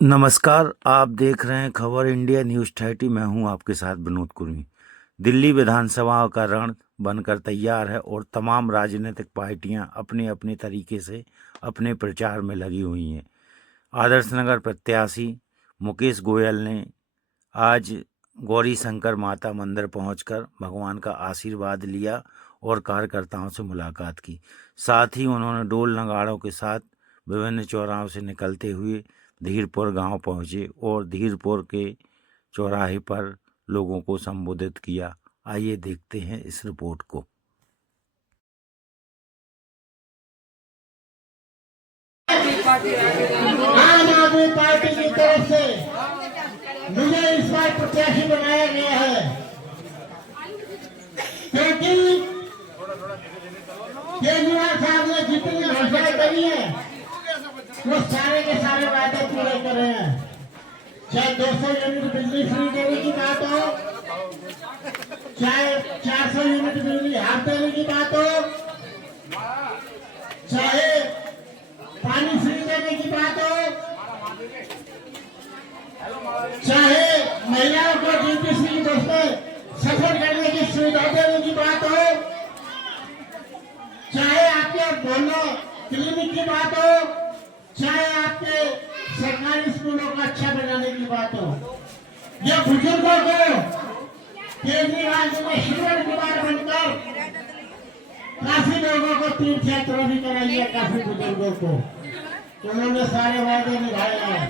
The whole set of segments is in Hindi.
नमस्कार, आप देख रहे हैं खबर इंडिया न्यूज़ 30। मैं हूं आपके साथ विनोद कुर्मी। दिल्ली विधानसभा का रण बनकर तैयार है और तमाम राजनीतिक पार्टियां अपने अपने तरीके से अपने प्रचार में लगी हुई हैं। आदर्श नगर प्रत्याशी मुकेश गोयल ने आज गौरी शंकर माता मंदिर पहुंचकर भगवान का आशीर्वाद लिया और कार्यकर्ताओं से मुलाकात की। साथ ही उन्होंने ढोल नगाड़ों के साथ विभिन्न चौराहों से निकलते हुए धीरपुर गांव पहुंचे और धीरपुर के चौराहे पर लोगों को संबोधित किया। आइए देखते हैं इस रिपोर्ट को। आम आदमी पार्टी की तरफ से मुझे इस बार प्रत्याशी बनाया गया है, क्योंकि केजरीवाल साहब ने जितनी घोषणाएं करी है वो सारे के सारे वादे पूरे करे हैं। चाहे 200 यूनिट बिजली फ्री देने की बात हो, चाहे 400 यूनिट बिजली हाफ देने की बात हो, चाहे पानी फ्री देने की बात हो, चाहे महिलाओं को डीपीसी बस में सफर करने की सुविधा देने की बात हो, चाहे आपके दोनों क्लिनिक की बात हो, चाहे आपके सरकारी स्कूलों को अच्छा बनाने की बात हो, या बुजुर्गों को केजरीवाल जी ने शिविर कुमार बनकर काफी लोगों को तीर्थ यात्रा भी कराई है, काफी बुजुर्गों को उन्होंने सारे वादे निभाए हैं।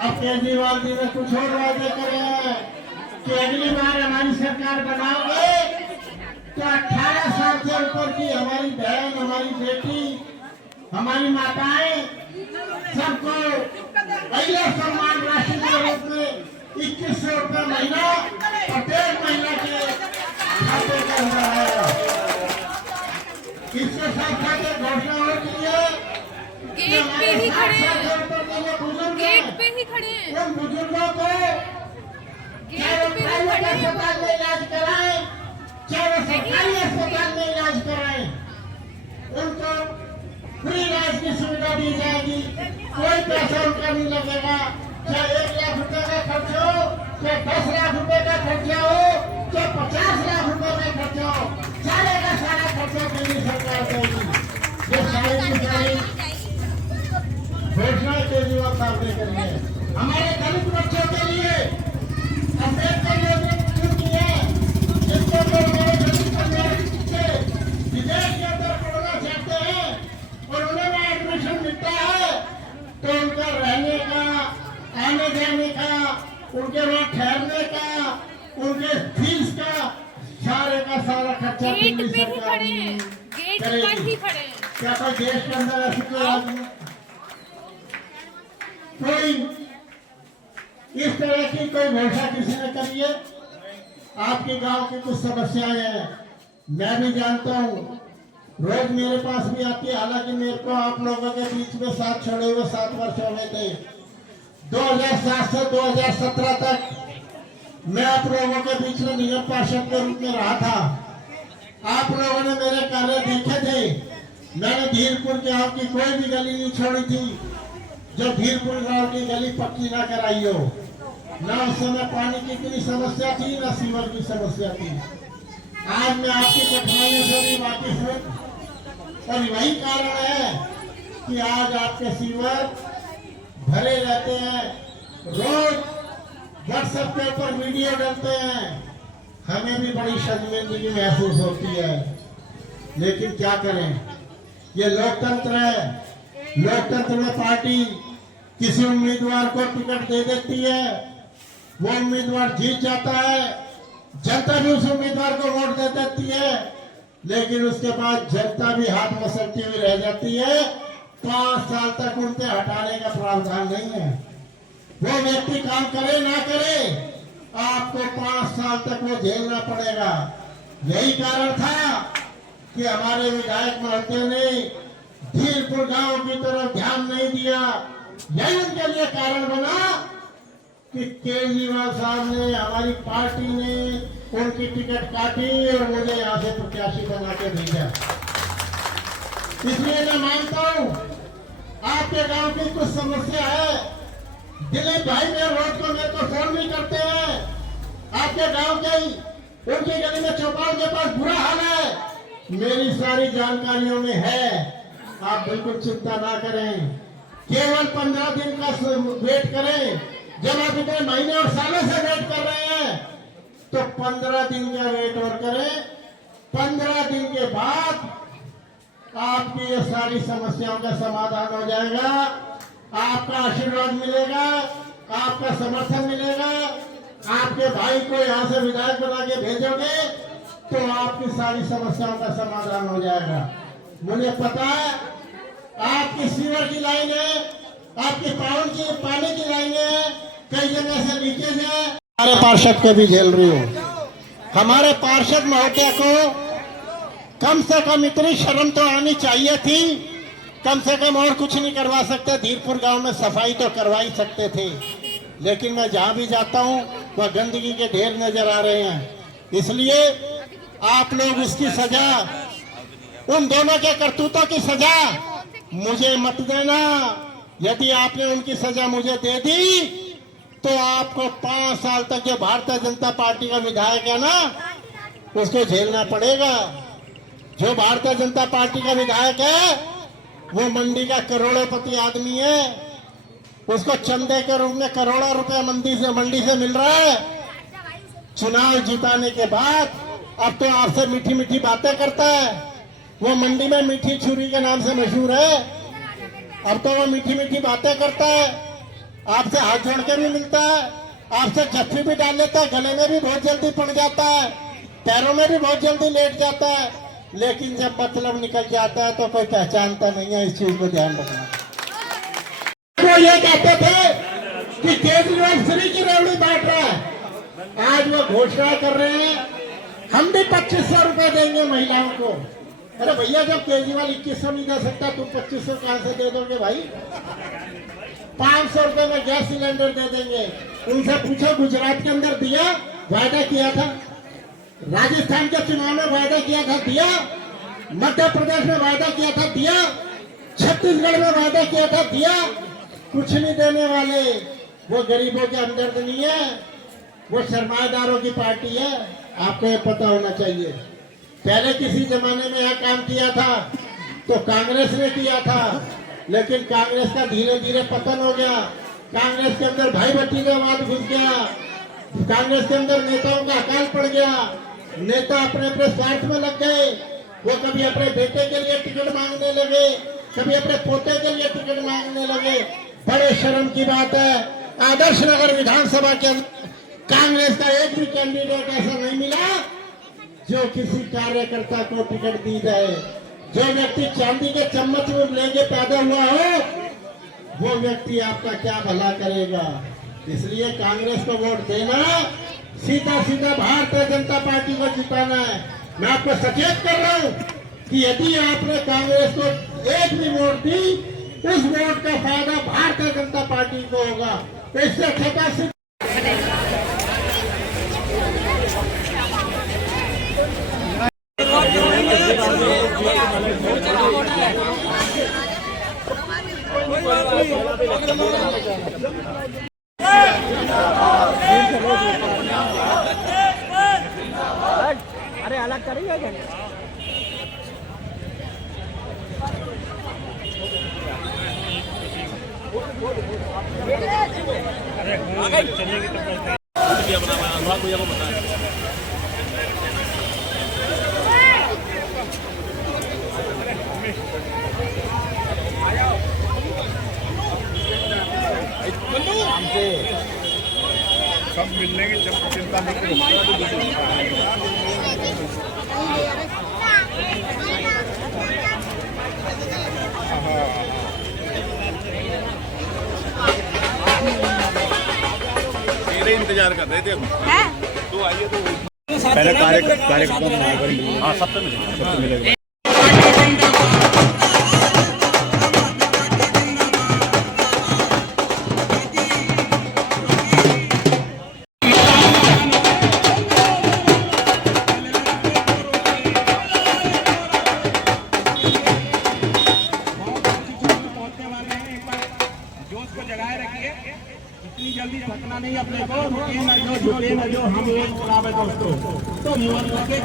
अब केजरीवाल जी ने कुछ और वादे करे हैं कि अगली बार हमारी सरकार बनाओगे तो 18 साल से ऊपर की हमारी बहन, हमारी बेटी, हमारी माताएं सबको पहले सम्मान राशि के रूप में 2100 रुपये महीना प्रत्येक महीना के खाते कर रहा है। इसके साथ साथ एक घोषणा हो रही है, गेट पे ही खड़े हैं, गेट पे ही खड़े हैं, उन बुजुर्गों को गेट पे ही खड़े हैं। अस्पताल में इलाज कराएं, चाहे वो सरकारी अस्पताल में इलाज कराएं, उनको फ्री इलाज की सुविधा दी जाएगी। कोई पैसा उनका नहीं लगेगा, चाहे 1 लाख रुपए का खर्च हो, चाहे 10 लाख रुपए का खर्चा हो, चाहे 50 लाख रुपए का खर्चा हो, सारे का सारा खर्चा दिल्ली सरकार देगी। ये सारी की सारी घोषणा केजरीवाल साहब ने करी है। हमारे दलित बच्चों के लिए अम्बेडकर योजना शुरू की है, जिसको लोग हमारे दलित परिवार से विदेश के अंदर पढ़ना चाहते हैं और उन्हें वहाँ एडमिशन मिलता है तो उनका रहने का, आने जाने का, उनके वहाँ ठहरने का, उनके फीस का सारा खर्चा गेट दिल्ली पे ही सरकार खड़े हैं, गेट पर ही खड़े हैं। क्या कोई देश के अंदर ऐसी कोई आदमी, कोई इस तरह की कोई घोषणा किसी ने करी है? आपके गांव की कुछ समस्याएं हैं, मैं भी जानता हूँ, रोज मेरे पास भी आती है। हालांकि मेरे को आप लोगों के बीच में साथ छोड़े हुए 7 वर्ष हो गए थे। 2007 से 2017 तक मैं आप लोगों के बीच में निगम पार्षद के रूप में रहा था। आप लोगों ने मेरे कार्य देखे थे। मैंने धीरपुर गांव की कोई भी गली नहीं छोड़ी थी जो धीरपुर गांव की गली पक्की ना कराई हो। ना उस समय पानी की इतनी समस्या थी, ना सीवर की समस्या थी। आज मैं आपकी कठिनाइयों से भी वाकिफ हूँ और वही कारण है कि आज आपके सीवर भरे रहते हैं। रोज व्हाट्सएप के ऊपर वीडियो डालते हैं, हमें भी बड़ी शर्मिंदगी महसूस होती है, लेकिन क्या करें, ये लोकतंत्र है। लोकतंत्र में पार्टी किसी उम्मीदवार को टिकट दे देती है, वो उम्मीदवार जीत जाता है, जनता भी उस उम्मीदवार को वोट दे देती है, लेकिन उसके बाद जनता भी हाथ मसलती हुई रह जाती है। 5 साल तक उनसे हटाने का प्रावधान नहीं है। वो व्यक्ति काम करे ना करे, आपको 5 साल तक वो झेलना पड़ेगा। यही कारण था कि हमारे विधायक महोदय ने धीरपुर गांव की तरफ ध्यान नहीं दिया। यही उनके लिए कारण बना कि केजरीवाल साहब ने, हमारी पार्टी ने उनकी टिकट काटी और मुझे यहाँ से प्रत्याशी बना के भेजा। इसलिए मैं मानता हूँ आपके गांव की कुछ समस्या है, दिलीप भाई मेरे रोज को मेरे को फोन नहीं करते हैं, आपके गांव के ही उनकी गली में चौपाल के पास बुरा हाल है, मेरी सारी जानकारियों में है। आप बिल्कुल चिंता ना करें, केवल 15 दिन का वेट करें। जब आप इतने महीने और सालों से वेट कर रहे हैं तो 15 दिन का वेट और करें। 15 दिन के बाद आपकी ये सारी समस्याओं का समाधान हो जाएगा, आपका आशीर्वाद मिलेगा, आपका समर्थन मिलेगा। आपके भाई को यहाँ से विधायक बना के भेजोगे तो आपकी सारी समस्याओं का समाधान हो जाएगा। मुझे पता है आपकी सीवर की लाइन है, आपकी पानी की लाइन है, कई जगह से लीकेज है। हमारे पार्षद को भी झेल रही हो। हमारे पार्षद महोदय को कम से कम इतनी शर्म तो आनी चाहिए थी, कम से कम और कुछ नहीं करवा सकते, धीरपुर गांव में सफाई तो करवा ही सकते थे। लेकिन मैं जहां भी जाता हूं वह गंदगी के ढेर नजर आ रहे हैं। इसलिए आप लोग इसकी सजा, उन दोनों के करतूतों की सजा मुझे मत देना। यदि आपने उनकी सजा मुझे दे दी तो आपको 5 साल तक जो भारतीय जनता पार्टी का विधायक है ना उसको झेलना पड़ेगा। जो भारतीय जनता पार्टी का विधायक है वो मंडी का करोड़पति आदमी है, उसको चंदे के रूप में करोड़ों रुपए मंडी से मिल रहा है। चुनाव जिताने के बाद अब तो आपसे मीठी मीठी बातें करता है। वो मंडी में मीठी छुरी के नाम से मशहूर है। अब तो वो मीठी मीठी बातें करता है, आपसे हाथ जोड़ के भी मिलता है, आपसे जफ्फी भी डाल लेता है, गले में भी बहुत जल्दी पड़ जाता है, पैरों में भी बहुत जल्दी लेट जाता है। लेकिन जब मतलब निकल जाता है तो कोई पहचानता नहीं है। इस चीज को ध्यान रखना। वो ये कहते थे कि केजरीवाल फ्री की रेवड़ी बांट रहा है, आज वो घोषणा कर रहे हैं हम भी 2500 रुपए देंगे महिलाओं को। अरे भैया जब केजरीवाल 2100 नहीं दे सकता तुम 2500 कहां से दे दोगे भाई? 500 रुपए में गैस सिलेंडर दे देंगे। उनसे पूछो गुजरात के अंदर दिया, वायदा किया था, राजस्थान के चुनाव में वायदा किया था, दिया, मध्य प्रदेश में वायदा किया था, दिया, छत्तीसगढ़ में वायदा किया था, दिया। कुछ नहीं देने वाले। वो गरीबों के हमदर्द नहीं है, वो सरमाएदारों की पार्टी है। आपको ये पता होना चाहिए। पहले किसी जमाने में यहाँ काम किया था तो कांग्रेस ने किया था, लेकिन कांग्रेस का धीरे धीरे पतन हो गया। कांग्रेस के अंदर भाई भतीजावाद घुस गया, कांग्रेस के अंदर नेताओं का अकाल पड़ गया, नेता अपने अपने स्वार्थ में लग गए। वो कभी अपने बेटे के लिए टिकट मांगने लगे, कभी अपने पोते के लिए टिकट मांगने लगे। बड़े शर्म की बात है, आदर्श नगर विधानसभा के अंदर कांग्रेस का एक भी कैंडिडेट ऐसा नहीं मिला जो किसी कार्यकर्ता को टिकट दी जाए। जो व्यक्ति चांदी के चम्मच में लेके पैदा हुआ हो वो व्यक्ति आपका क्या भला करेगा। इसलिए कांग्रेस को वोट देना, सीधा सीधा भारतीय जनता पार्टी को जिताना है। मैं आपको सचेत कर रहा हूं कि यदि आपने कांग्रेस को एक भी वोट दी, उस वोट का फायदा भारतीय जनता पार्टी को होगा। तो इससे अच्छा अरे अलग करेंगे क्या? सब मिलने की जब चिंता नहीं करो। तेरे इंतजार कर रहे थे तो आइए तो पहले कार्यक्रम हाँ सब तो मिलेगा। जोश को जगाए रखें। इतनी जल्दी थकना नहीं अपने को, रुके न जो, झुके न जो, हम एक गुलाब है दोस्तों। तो युवा के